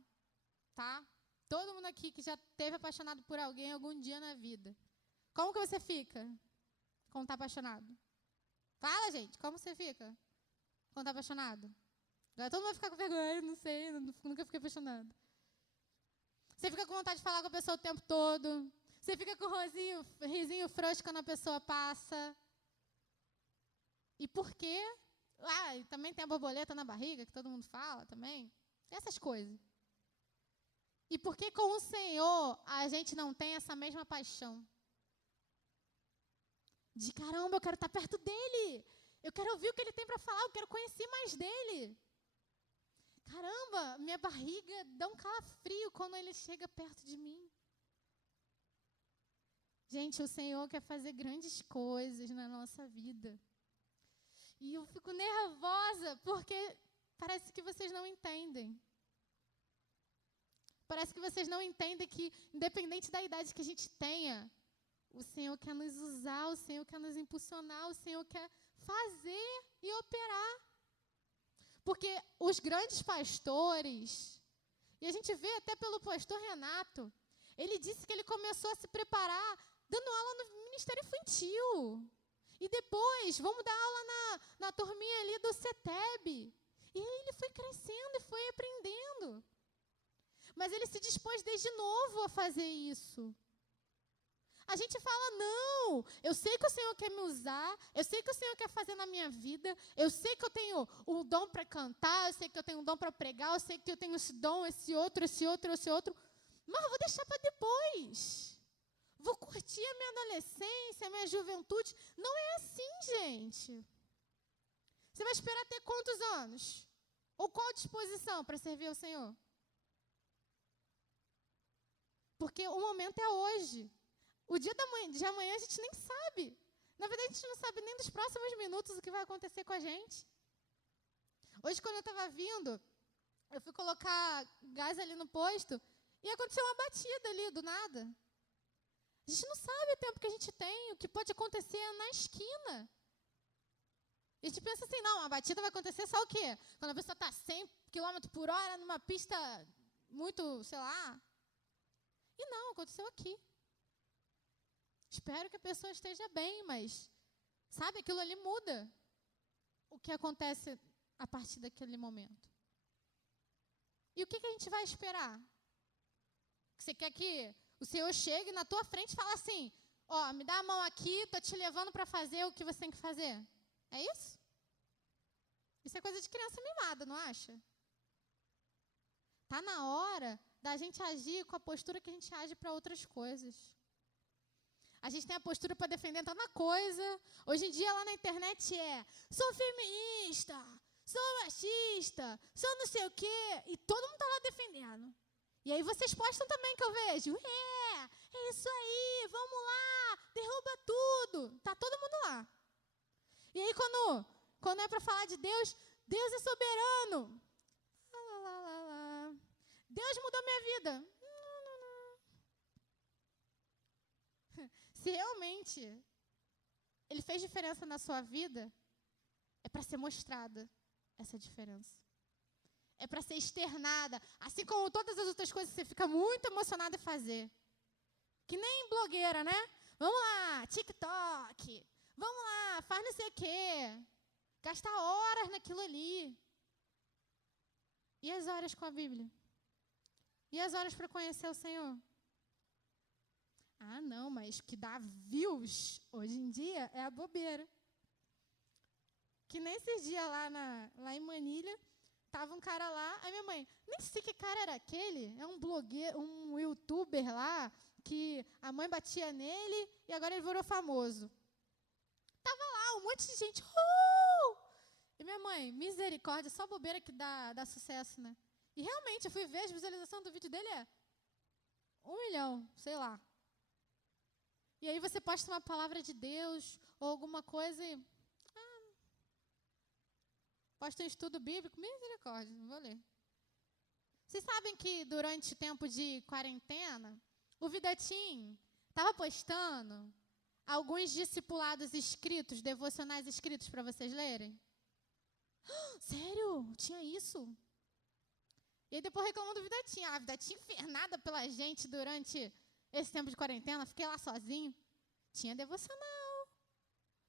tá? Todo mundo aqui que já esteve apaixonado por alguém algum dia na vida. Como que você fica quando está apaixonado? Fala, gente, como você fica quando está apaixonado? Agora todo mundo vai ficar com vergonha: não sei, nunca fiquei apaixonado. Você fica com vontade de falar com a pessoa o tempo todo. Você fica com o risinho frouxo quando a pessoa passa. E por quê? E também tem a borboleta na barriga, que todo mundo fala também. Essas coisas. E por que com o Senhor a gente não tem essa mesma paixão? De caramba, eu quero estar perto dele. Eu quero ouvir o que ele tem para falar, eu quero conhecer mais dele. Caramba, minha barriga dá um calafrio quando ele chega perto de mim. Gente, o Senhor quer fazer grandes coisas na nossa vida. E eu fico nervosa porque parece que vocês não entendem. Parece que vocês não entendem que, independente da idade que a gente tenha, o Senhor quer nos usar, o Senhor quer nos impulsionar, o Senhor quer fazer e operar. Porque os grandes pastores, e a gente vê até pelo pastor Renato, ele disse que ele começou a se preparar dando aula no Ministério Infantil. E depois, vamos dar aula na turminha ali do CETEB. E aí ele foi crescendo e foi aprendendo. Mas ele se dispôs desde novo a fazer isso. A gente fala, não, eu sei que o Senhor quer me usar, eu sei que o Senhor quer fazer na minha vida, eu sei que eu tenho o dom para cantar, eu sei que eu tenho um dom para pregar, eu sei que eu tenho esse dom, esse outro, mas eu vou deixar para depois. Vou curtir a minha adolescência, a minha juventude. Não é assim, gente. Você vai esperar ter quantos anos? Ou qual disposição para servir ao Senhor? Porque o momento é hoje. O dia de amanhã a gente nem sabe. Na verdade, a gente não sabe nem dos próximos minutos o que vai acontecer com a gente. Hoje, quando eu estava vindo, eu fui colocar gás ali no posto e aconteceu uma batida ali, do nada. A gente não sabe o tempo que a gente tem, o que pode acontecer na esquina. E a gente pensa assim, não, a batida vai acontecer só o quê? Quando a pessoa está 100 km por hora numa pista muito, sei lá. E não, aconteceu aqui. Espero que a pessoa esteja bem, mas, sabe, aquilo ali muda o que acontece a partir daquele momento. E o que a gente vai esperar? Você quer que o Senhor chegue na tua frente e fale assim, ó, me dá a mão aqui, estou te levando para fazer o que você tem que fazer. É isso? Isso é coisa de criança mimada, não acha? Está na hora da gente agir com a postura que a gente age para outras coisas. A gente tem a postura para defender tanta coisa. Hoje em dia, lá na internet sou feminista, sou machista, sou não sei o quê. E todo mundo está lá defendendo. E aí vocês postam também, que eu vejo. É isso aí, vamos lá, derruba tudo. Está todo mundo lá. E aí, quando é para falar de Deus, Deus é soberano. Deus mudou minha vida. Se realmente Ele fez diferença na sua vida, é para ser mostrada essa diferença. É para ser externada. Assim como todas as outras coisas que você fica muito emocionado em fazer. Que nem blogueira, né? Vamos lá, TikTok. Vamos lá, faz não sei o quê. Gasta horas naquilo ali. E as horas com a Bíblia? E as horas para conhecer o Senhor? Ah, não, mas que dá views hoje em dia é a bobeira. Que nesses dias lá em Manilha, tava um cara lá, aí minha mãe, nem sei que cara era aquele, é um blogueiro, um youtuber lá, que a mãe batia nele e agora ele virou famoso. Tava lá um monte de gente, E minha mãe, misericórdia, só bobeira que dá sucesso, né? E realmente, eu fui ver, a visualização do vídeo dele é 1 milhão, sei lá. E aí você posta uma palavra de Deus ou alguma coisa e... posta um estudo bíblico, misericórdia, não vou ler. Vocês sabem que durante o tempo de quarentena, o Vidatim estava postando alguns discipulados escritos, devocionais escritos para vocês lerem? Sério? Tinha isso? E aí depois reclamando do Vidatim. A Vidatim infernada pela gente durante esse tempo de quarentena, fiquei lá sozinho. Tinha devocional.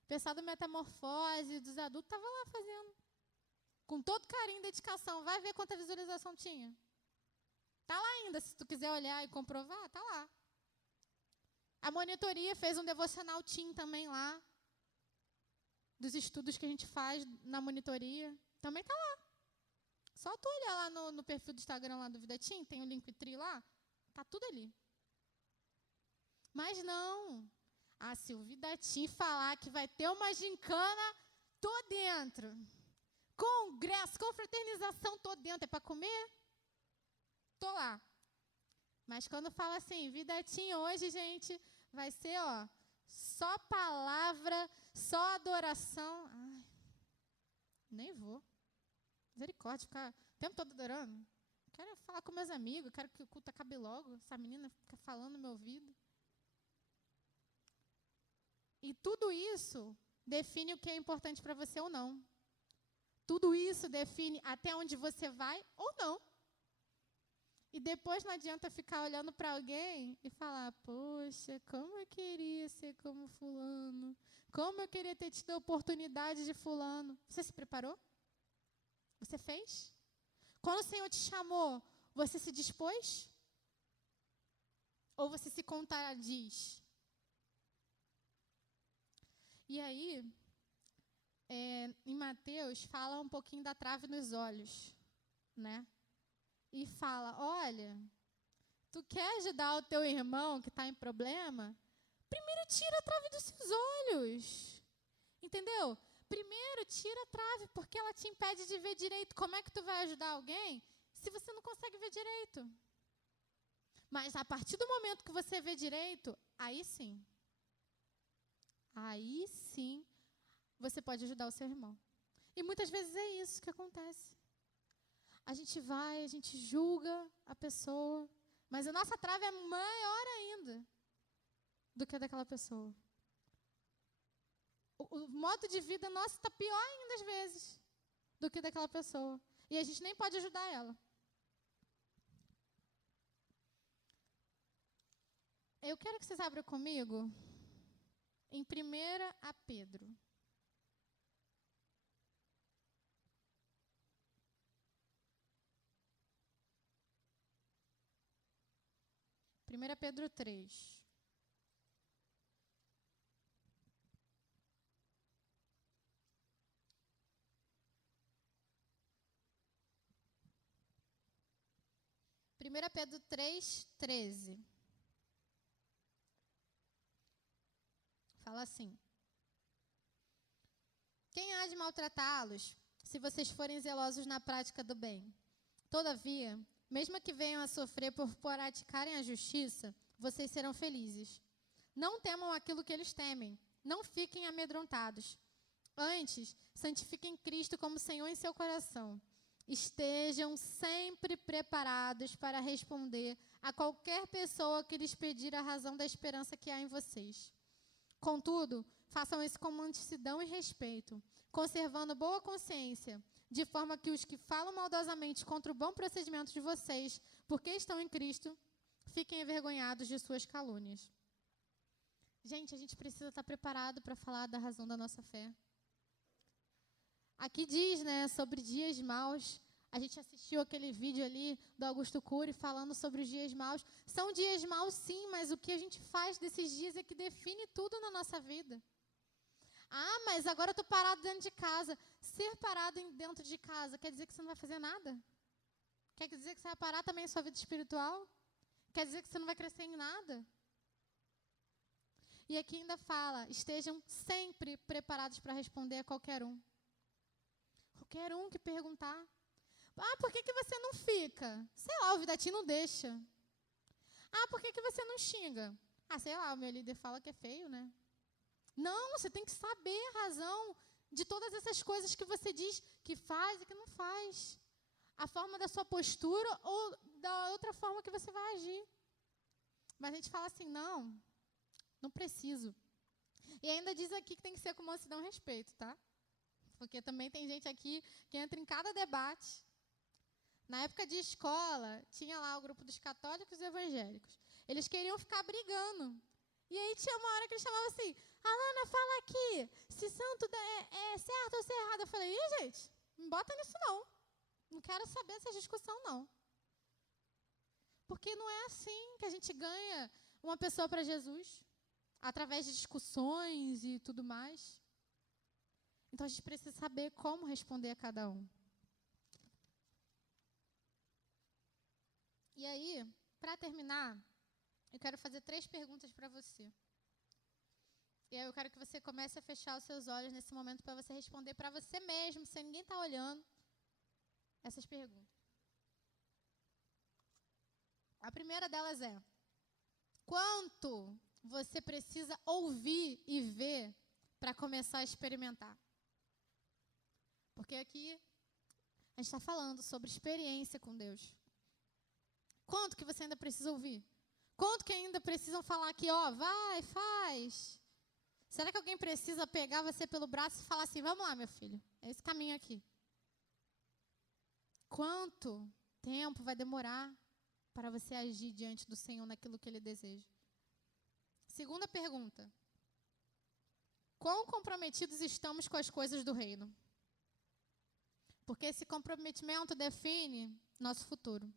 O pessoal do Metamorfose, dos adultos, estava lá fazendo. Com todo carinho e dedicação. Vai ver quanta visualização tinha. Está lá ainda, se tu quiser olhar e comprovar, está lá. A monitoria fez um devocional team também lá. Dos estudos que a gente faz na monitoria. Também está lá. Só tu olhar lá no perfil do Instagram lá do Vidatim, tem o Linktree lá, tá tudo ali. Mas não. Se o Vidatim falar que vai ter uma gincana, tô dentro. Congresso, confraternização, tô dentro. É para comer? Tô lá. Mas quando fala assim, Vidatim hoje, gente, vai ser, só palavra, só adoração. Ai, nem vou. Misericórdia, ficar o tempo todo adorando. Quero falar com meus amigos, quero que o culto acabe logo. Essa menina fica falando no meu ouvido. E tudo isso define o que é importante para você ou não. Tudo isso define até onde você vai ou não. E depois não adianta ficar olhando para alguém e falar, poxa, como eu queria ser como fulano. Como eu queria ter tido a oportunidade de fulano. Você se preparou? Você fez? Quando o Senhor te chamou, você se dispôs? Ou você se contradiz? E aí, em Mateus, fala um pouquinho da trave nos olhos, né? E fala, olha, tu quer ajudar o teu irmão que está em problema? Primeiro tira a trave dos seus olhos. Entendeu? Primeiro tira a trave, porque ela te impede de ver direito. Como é que tu vai ajudar alguém se você não consegue ver direito? Mas a partir do momento que você vê direito, aí sim, você pode ajudar o seu irmão. E muitas vezes é isso que acontece. A gente vai, a gente julga a pessoa, mas a nossa trave é maior ainda do que a daquela pessoa. O modo de vida nosso está pior ainda às vezes do que daquela pessoa. E a gente nem pode ajudar ela. Eu quero que vocês abram comigo em 1 Pedro. 1 Pedro 3. Primeira Pedro 3:13. Fala assim: quem há de maltratá-los, se vocês forem zelosos na prática do bem? Todavia, mesmo que venham a sofrer por praticarem a justiça, vocês serão felizes. Não temam aquilo que eles temem, não fiquem amedrontados. Antes, santifiquem Cristo como Senhor em seu coração. Estejam sempre preparados para responder a qualquer pessoa que lhes pedir a razão da esperança que há em vocês. Contudo, façam isso com mansidão e respeito, conservando boa consciência, de forma que os que falam maldosamente contra o bom procedimento de vocês, porque estão em Cristo, fiquem envergonhados de suas calúnias. Gente, a gente precisa estar preparado para falar da razão da nossa fé. Aqui diz, né, sobre dias maus. A gente assistiu aquele vídeo ali do Augusto Cury falando sobre os dias maus. São dias maus, sim, mas o que a gente faz desses dias é que define tudo na nossa vida. Ah, mas agora eu estou parado dentro de casa. Ser parado dentro de casa quer dizer que você não vai fazer nada? Quer dizer que você vai parar também a sua vida espiritual? Quer dizer que você não vai crescer em nada? E aqui ainda fala, estejam sempre preparados para responder a qualquer um. Qualquer um que perguntar. Ah, por que você não fica? Sei lá, o Vidatinho não deixa. Ah, por que você não xinga? Ah, sei lá, o meu líder fala que é feio, né? Não, você tem que saber a razão de todas essas coisas que você diz que faz e que não faz. A forma da sua postura ou da outra forma que você vai agir. Mas a gente fala assim, não preciso. E ainda diz aqui que tem que ser com mansidão e respeito, tá? Porque também tem gente aqui que entra em cada debate. Na época de escola, tinha lá o grupo dos católicos e evangélicos. Eles queriam ficar brigando. E aí tinha uma hora que eles chamavam assim, Alana, fala aqui, se santo é certo ou se é errado. Eu falei, gente, não bota nisso não. Não quero saber essa discussão não. Porque não é assim que a gente ganha uma pessoa para Jesus. Através de discussões e tudo mais. Então a gente precisa saber como responder a cada um. E aí, para terminar, eu quero fazer 3 perguntas para você. E aí eu quero que você comece a fechar os seus olhos nesse momento para você responder para você mesmo, sem ninguém estar olhando, essas perguntas. A primeira delas é: quanto você precisa ouvir e ver para começar a experimentar? Porque aqui a gente está falando sobre experiência com Deus. Quanto que você ainda precisa ouvir? Quanto que ainda precisam falar aqui, vai, faz? Será que alguém precisa pegar você pelo braço e falar assim, vamos lá, meu filho, é esse caminho aqui? Quanto tempo vai demorar para você agir diante do Senhor naquilo que Ele deseja? Segunda pergunta: quão comprometidos estamos com as coisas do reino? Porque esse comprometimento define nosso futuro.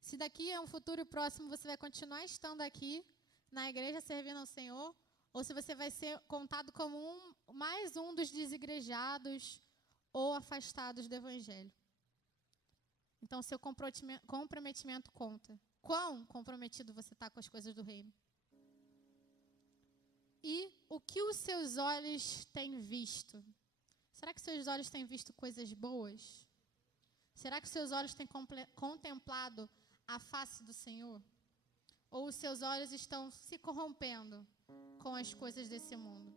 Se daqui a um futuro próximo você vai continuar estando aqui na igreja servindo ao Senhor, ou se você vai ser contado como mais um dos desigrejados ou afastados do Evangelho. Então, seu comprometimento conta. Quão comprometido você está com as coisas do reino? E o que os seus olhos têm visto? Será que seus olhos têm visto coisas boas? Será que seus olhos têm contemplado a face do Senhor? Ou os seus olhos estão se corrompendo com as coisas desse mundo?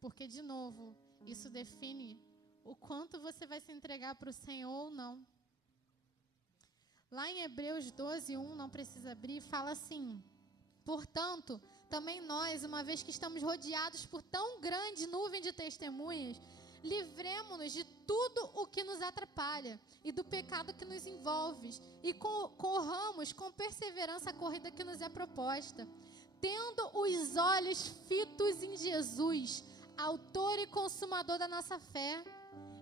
Porque, de novo, isso define o quanto você vai se entregar para o Senhor ou não. Lá em Hebreus 12:1, não precisa abrir, fala assim: portanto, também nós, uma vez que estamos rodeados por tão grande nuvem de testemunhas, livremo-nos de tudo o que nos atrapalha e do pecado que nos envolve, e corramos com perseverança a corrida que nos é proposta, tendo os olhos fitos em Jesus, autor e consumador da nossa fé.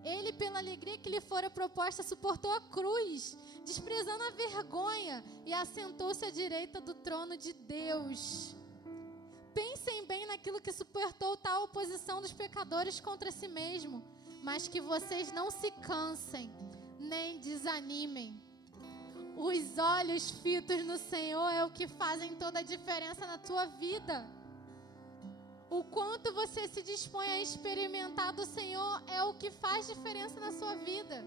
Ele, pela alegria que lhe fora proposta, suportou a cruz, desprezando a vergonha, e assentou-se à direita do trono de Deus. Pensem bem naquilo que suportou tal oposição dos pecadores contra si mesmo, mas que vocês não se cansem, nem desanimem. Os olhos fitos no Senhor é o que fazem toda a diferença na tua vida. O quanto você se dispõe a experimentar do Senhor é o que faz diferença na sua vida.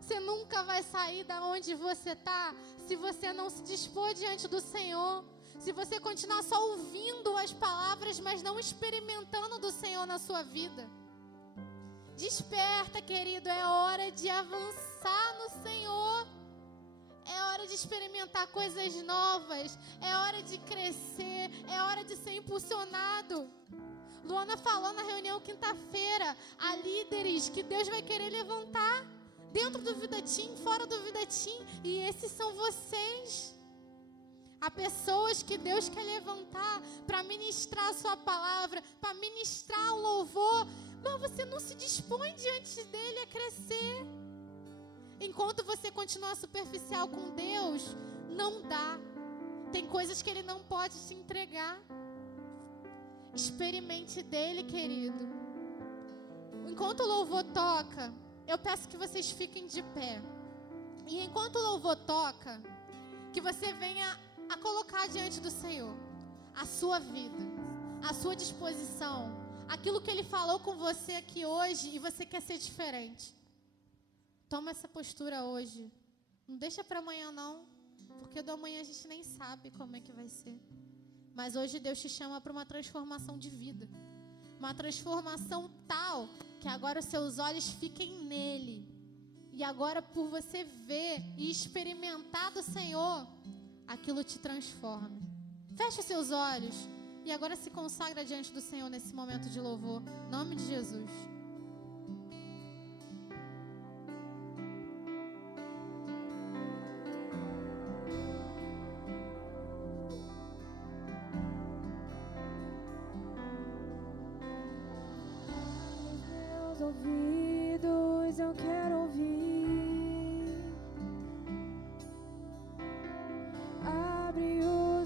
Você nunca vai sair da onde você está se você não se dispor diante do Senhor. Se você continuar só ouvindo as palavras, mas não experimentando do Senhor na sua vida. Desperta, querido, é hora de avançar no Senhor. É hora de experimentar coisas novas. É hora de crescer. É hora de ser impulsionado. Luana falou na reunião quinta-feira, há líderes que Deus vai querer levantar. Dentro do Vida Team, fora do Vida Team. E esses são vocês. Há pessoas que Deus quer levantar para ministrar a sua palavra, para ministrar o louvor, mas você não se dispõe diante dele a crescer. Enquanto você continuar superficial com Deus, não dá. Tem coisas que ele não pode te entregar. Experimente dele, querido. Enquanto o louvor toca, eu peço que vocês fiquem de pé. E enquanto o louvor toca, que você venha a colocar diante do Senhor a sua vida, a sua disposição, aquilo que Ele falou com você aqui hoje e você quer ser diferente. Toma essa postura hoje. Não deixa para amanhã não, porque do amanhã a gente nem sabe como é que vai ser. Mas hoje Deus te chama para uma transformação de vida. Uma transformação tal que agora os seus olhos fiquem nele. E agora por você ver e experimentar do Senhor, aquilo te transforma. Feche os seus olhos e agora se consagra diante do Senhor nesse momento de louvor. Em nome de Jesus. Meus ouvidos eu quero ouvir.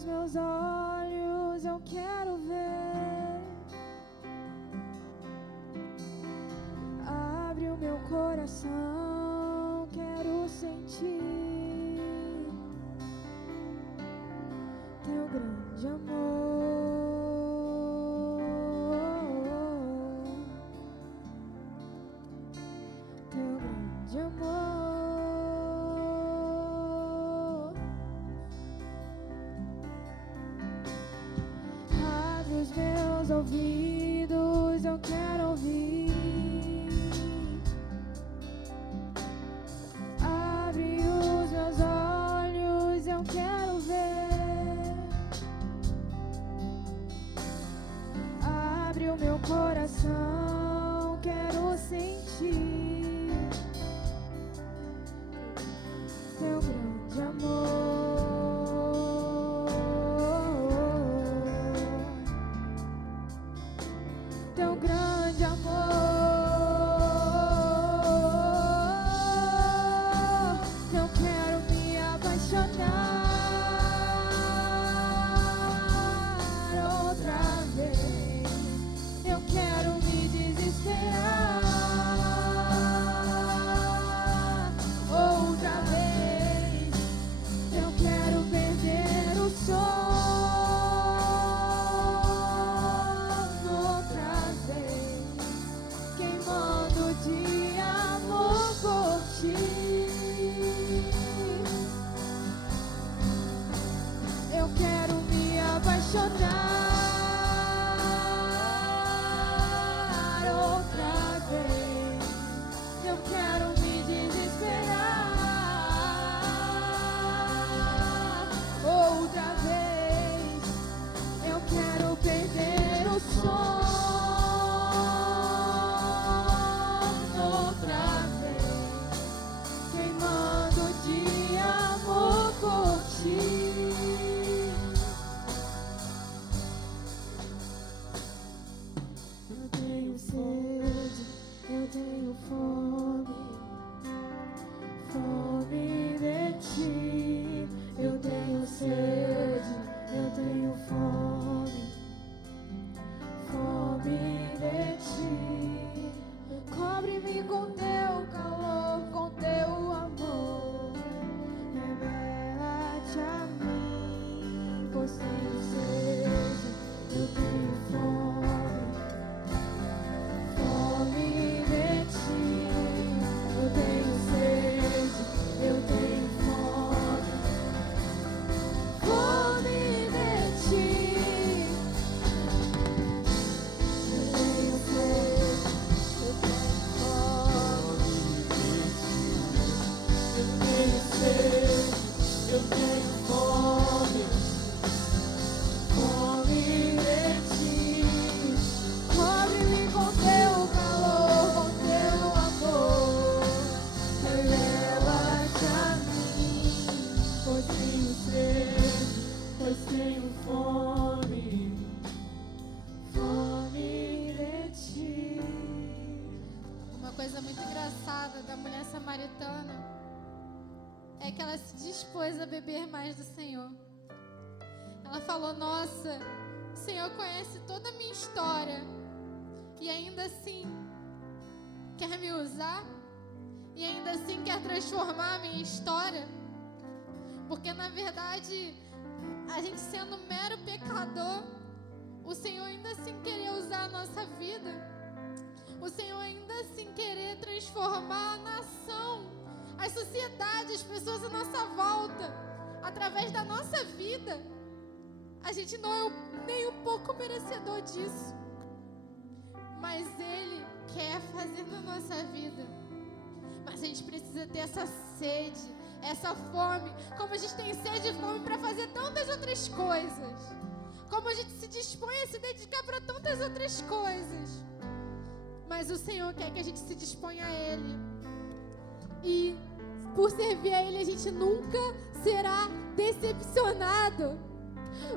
Meus olhos eu quero ver. Abre o meu coração, quero sentir teu grande amor. Teu grande amor. Meus ouvidos eu quero ouvir. Abre os meus olhos eu quero ver. Abre o meu coração, quero sentir teu grande amor. Teu grande amor, eu quero me apaixonar. Oh, que ela se dispôs a beber mais do Senhor. Ela falou: nossa, o Senhor conhece toda a minha história e ainda assim quer me usar e ainda assim quer transformar a minha história. Porque na verdade, a gente sendo mero pecador, o Senhor ainda assim querer usar a nossa vida, o Senhor ainda assim querer transformar a nação, a sociedade, as pessoas à nossa volta, através da nossa vida. A gente não é nem um pouco merecedor disso, mas Ele quer fazer na nossa vida. Mas a gente precisa ter essa sede, essa fome, como a gente tem sede e fome para fazer tantas outras coisas, como a gente se dispõe a se dedicar para tantas outras coisas. Mas o Senhor quer que a gente se disponha a Ele. E por servir a Ele, a gente nunca será decepcionado.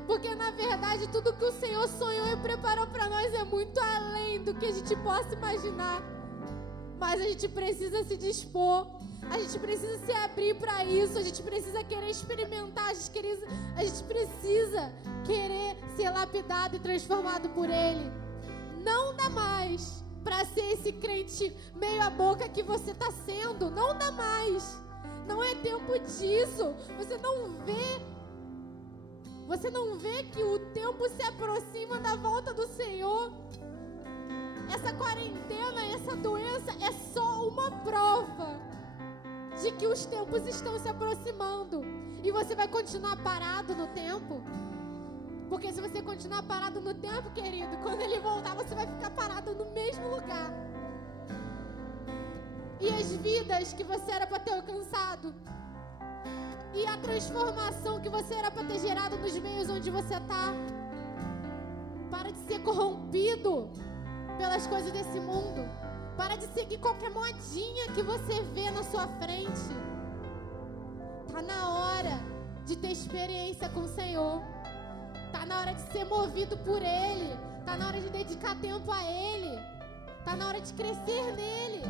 Porque na verdade, tudo que o Senhor sonhou e preparou para nós é muito além do que a gente possa imaginar. Mas a gente precisa se dispor. A gente precisa se abrir para isso. A gente precisa querer experimentar. A gente precisa querer ser lapidado e transformado por Ele. Não dá mais para ser esse crente meio a boca que você está sendo. Não dá mais. Não é tempo disso. Você não vê que o tempo se aproxima da volta do Senhor. Essa quarentena, essa doença é só uma prova de que os tempos estão se aproximando. E você vai continuar parado no tempo? Porque se você continuar parado no tempo, querido, quando Ele voltar, você vai ficar parado no mesmo lugar. E as vidas que você era para ter alcançado, e a transformação que você era para ter gerado nos meios onde você está, para de ser corrompido pelas coisas desse mundo. Para de seguir qualquer modinha que você vê na sua frente. Tá na hora de ter experiência com o Senhor. Tá na hora de ser movido por Ele. Tá na hora de dedicar tempo a Ele. Tá na hora de crescer nele.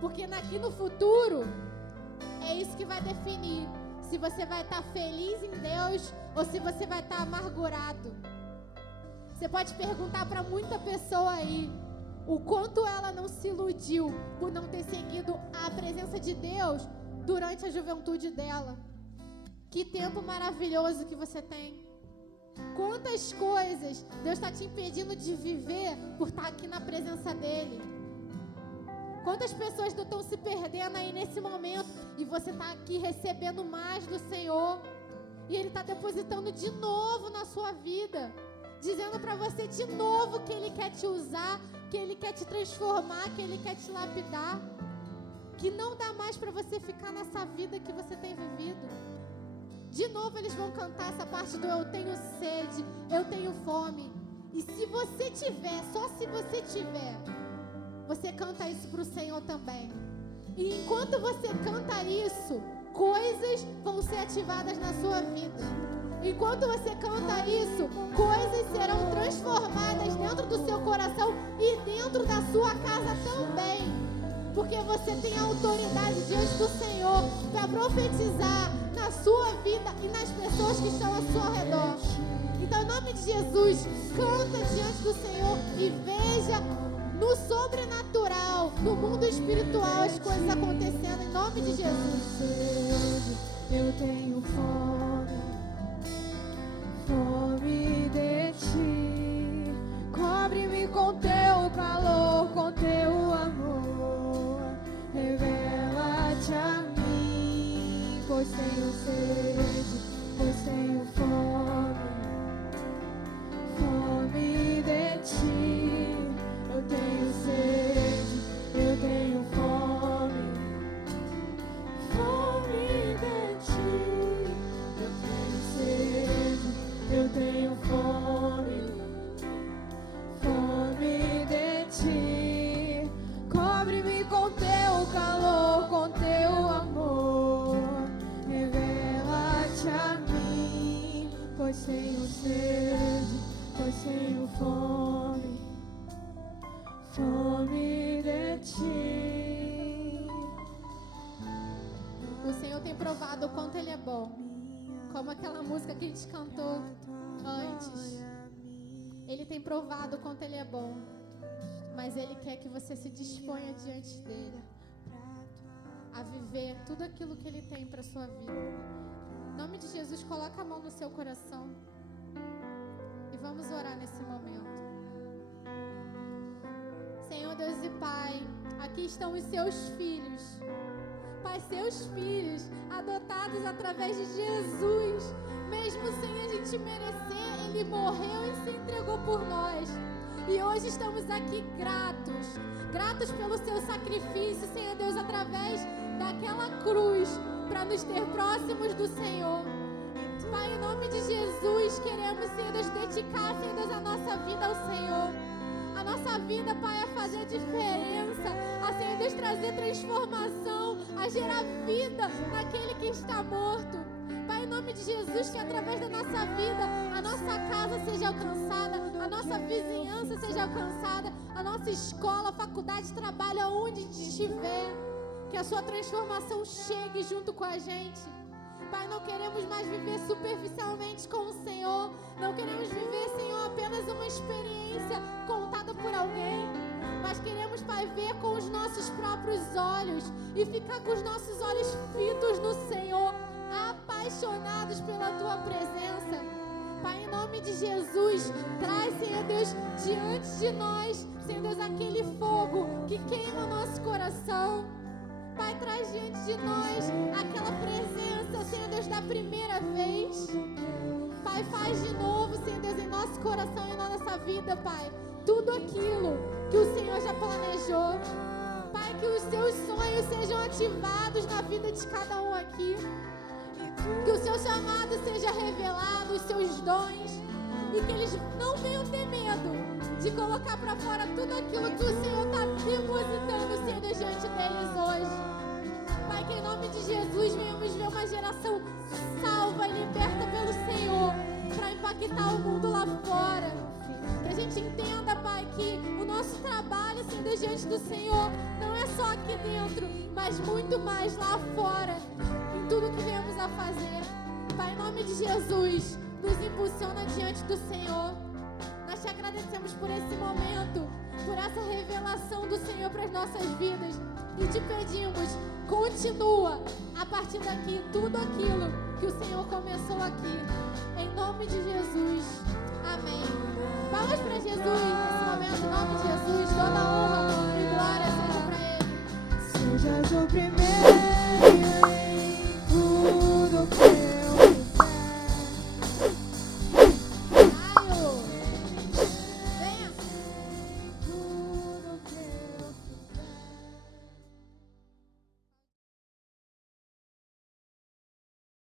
Porque aqui no futuro, é isso que vai definir se você vai estar feliz em Deus ou se você vai estar amargurado. Você pode perguntar para muita pessoa aí o quanto ela não se iludiu por não ter seguido a presença de Deus durante a juventude dela. Que tempo maravilhoso que você tem. Quantas coisas Deus está te impedindo de viver por estar aqui na presença dEle. Quantas pessoas não estão se perdendo aí nesse momento e você está aqui recebendo mais do Senhor. E Ele está depositando de novo na sua vida. Dizendo para você de novo que Ele quer te usar, que Ele quer te transformar, que Ele quer te lapidar. Que não dá mais para você ficar nessa vida que você tem vivido. De novo eles vão cantar essa parte do eu tenho sede, eu tenho fome. E se você tiver, só se você tiver, você canta isso para o Senhor também. E enquanto você canta isso, coisas vão ser ativadas na sua vida. Enquanto você canta isso, coisas serão transformadas dentro do seu coração e dentro da sua casa também. Porque você tem autoridade diante do Senhor para profetizar na sua vida e nas pessoas que estão ao seu redor. Então, em nome de Jesus, canta diante do Senhor e veja no sobrenatural, no mundo espiritual, as coisas acontecendo em nome de Jesus. Eu tenho fome, fome de ti. Cobre-me com teu calor, com teu amor. Revela-te a mim, pois tenho sede, pois tenho fome, fome de ti. Eu tenho sede, eu tenho fome, fome de ti. Eu tenho sede, eu tenho fome. música que a gente cantou antes. Ele tem provado o quanto Ele é bom, mas Ele quer que você se disponha diante dEle a viver tudo aquilo que Ele tem para sua vida. Em nome de Jesus, coloca a mão no seu coração e vamos orar nesse momento. Senhor Deus e Pai, aqui estão os seus filhos. Pai, seus filhos adotados através de Jesus, mesmo sem a gente merecer, Ele morreu e se entregou por nós. E hoje estamos aqui gratos pelo seu sacrifício, Senhor Deus, através daquela cruz, para nos ter próximos do Senhor. Pai, em nome de Jesus, queremos, Senhor Deus, dedicar, Senhor Deus, a nossa vida ao Senhor. A nossa vida, Pai, a fazer diferença, a, Senhor Deus, trazer transformação, a gerar vida naquele que está morto. Pai, em nome de Jesus, que através da nossa vida, a nossa casa seja alcançada, a nossa vizinhança seja alcançada, a nossa escola, faculdade, trabalho, aonde estiver, que a sua transformação chegue junto com a gente. Pai, não queremos mais viver superficialmente com o Senhor. Não queremos viver, Senhor, apenas uma experiência contada por alguém. Mas queremos, Pai, ver com os nossos próprios olhos e ficar com os nossos olhos fitos no Senhor, apaixonados pela Tua presença. Pai, em nome de Jesus, traz, Senhor Deus, diante de nós, Senhor Deus, aquele fogo que queima o nosso coração. Pai, traz diante de nós aquela presença, Senhor Deus, da primeira vez. Pai, faz de novo, Senhor Deus, em nosso coração e na nossa vida, Pai, tudo aquilo que o Senhor já planejou. Pai, que os seus sonhos sejam ativados na vida de cada um aqui. Que o seu chamado seja revelado, os seus dons. E que eles não venham ter medo de colocar para fora tudo aquilo que o Senhor está depositando, Senhor Deus, diante deles hoje. Pai, que em nome de Jesus venhamos ver uma geração salva e liberta pelo Senhor para impactar o mundo lá fora. Que a gente entenda, Pai, que o nosso trabalho, Senhor Deus, diante do Senhor não é só aqui dentro, mas muito mais lá fora, em tudo que viemos a fazer. Pai, em nome de Jesus, nos impulsiona diante do Senhor. Nós te agradecemos por esse momento, por essa revelação do Senhor para as nossas vidas. E te pedimos, continua a partir daqui tudo aquilo que o Senhor começou aqui. Em nome de Jesus. Amém. Palmas para Jesus nesse momento, em nome de Jesus. Toda honra e glória seja para Ele. Sejas o primeiro.